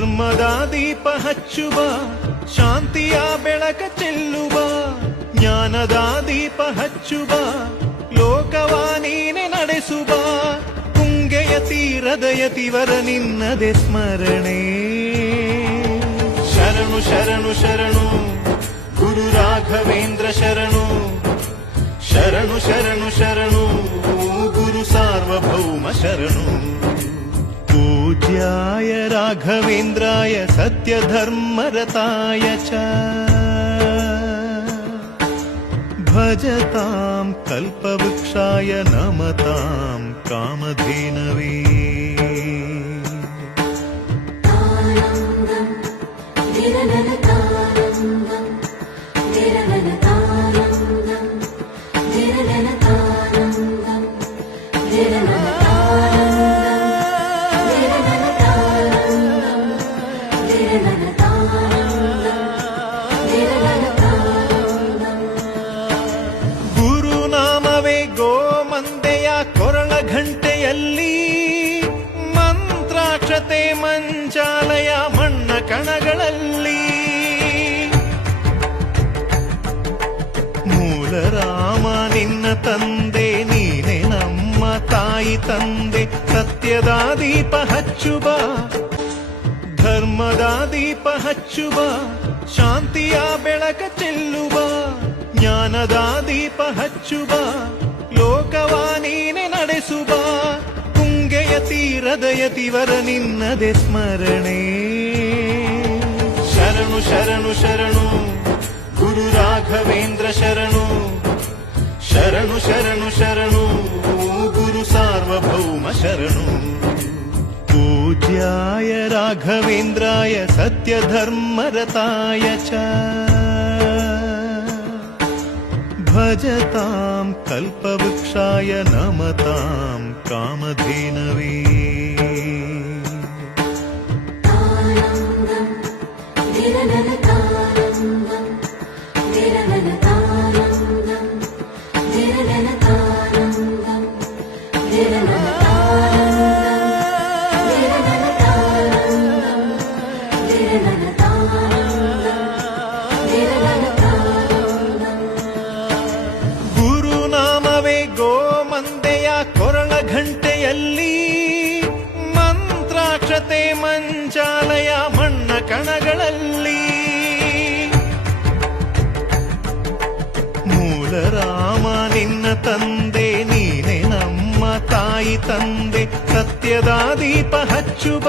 ಧರ್ಮದ ದೀಪ ಹಚ್ಚುವ, ಶಾಂತಿಯ ಬೆಳಕ ಚೆಲ್ಲುವ, ಜ್ಞಾನದ ದೀಪ ಹಚ್ಚುವ ಲೋಕವ ನೀನೆ ನಡೆಸುವ, ಕುಂಗೆಯ ತೀರದಯತಿವರ ನಿನ್ನದೆ ಸ್ಮರಣೆ. ಶರಣು ಶರಣು ಶರಣು, ಗುರು ರಾಘವೇಂದ್ರ ಶರಣು ಶರಣು ಶರಣು ಶರಣು. राघवेन्द्राय सत्यधर्मरताय च भजतां कल्पवृक्षाय नमतां कामधेनवे धिरननतानन्दम् धिरननतानन्दम् ಗುರುನಾಮವೇ ಗೋಮಂದೆಯ ಕೊರಳ ಘಂಟೆಯಲ್ಲಿ ಮಂತ್ರಾಕ್ಷತೆ ಮಂಚಾಲಯ ಮಣ್ಣ ಕಣಗಳಲ್ಲಿ ಮೂಲ ನಿನ್ನ ತಂದೆ, ನೀನೆ ನಮ್ಮ ತಾಯಿ ತಂದೆ, ಸತ್ಯದ ದೀಪ ಹಚ್ಚುವ ದೀಪ ಹಚ್ಚುವ, ಶಾಂತಿಯ ಬೆಳಕ ಚೆಲ್ಲುವ, ಜ್ಞಾನದ ದೀಪ ಹಚ್ಚುವ ಲೋಕವ ನೀನೆ ನಡೆಸುವ ತುಂಗೆಯ ತೀರದಯ ತಿವರ ನಿನ್ನದೆ ಸ್ಮರಣೆ. ಶರಣು ಶರಣು ಶರಣು. पूज्याय राघवेन्द्राय सत्यधर्मरताय च भजतां कल्पवृक्षाय नमतां कामधेनवे तानन्दम् ಗುರುನಾಮವೇ ಗೋಮಂದೆಯ ಕೊರಳ ಘಂಟೆಯಲ್ಲಿ ಮಂತ್ರಾಕ್ಷತೆ ಮಂಚಾಲಯ ಮಣ್ಣ ಕಣಗಳಲ್ಲಿ ಮೂಲ ರಾಮ ನಿನ್ನ ತಂದೆ, ನೀನೆ ತಾಯಿ ತಂದೆ, ಸತ್ಯದ ದೀಪ ಹಚ್ಚುವ